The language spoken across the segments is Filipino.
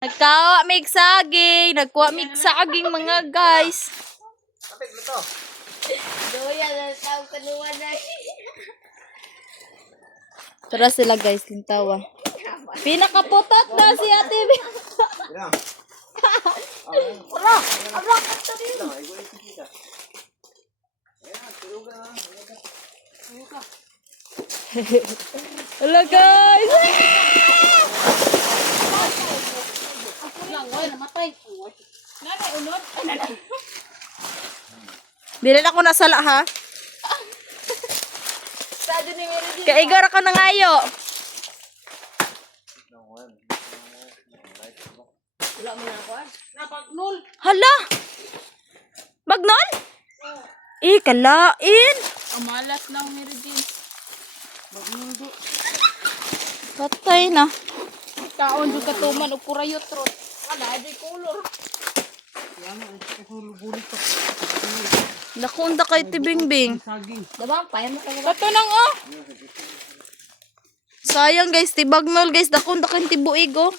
Nagkawa mig saging, nagkuha mig saging mga guys. Kapit mo to. Doya na tao kanuwa na. Tara sila guys, lintawa. Pinakaputot na si Ate B. Ina. Wala, abla ka to din. Ina, ay gulit kita. Ayan, tulog na. Hello guys. Lang, wala namatay. Nanay, unod. Dili na ko nasala ha. Sado ni Meredith. Kaigar ka na ngayo. Wala mo na ako. Napagnul. Hala. Bagnol? Kalain. Amalas ng Meredith. Magmundo. Patay na. Kaon yung katuman o kurayot rot. Wala, di color. Nakunda kay Tibingbing. Diba? Payan mo ka Kato nang oh. Sayang guys, tibagnol guys. Nakunda kay Tibuig oh.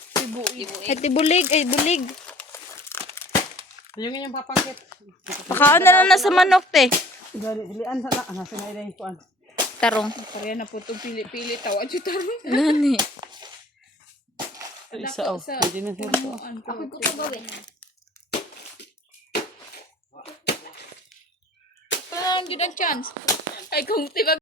Ay Tibulig, ay bulig. Yung inyong papakit. Pakaan na lang na sa manok te. Dilian sa na. Nasa na ilay ko. Tarong. Kaya na po itong pili-pili. Tawad yung tarong. Nani. Isa oh. Hindi na siya. Ako ko ito gawin. Parang yun ang chance. Ay kung tibag.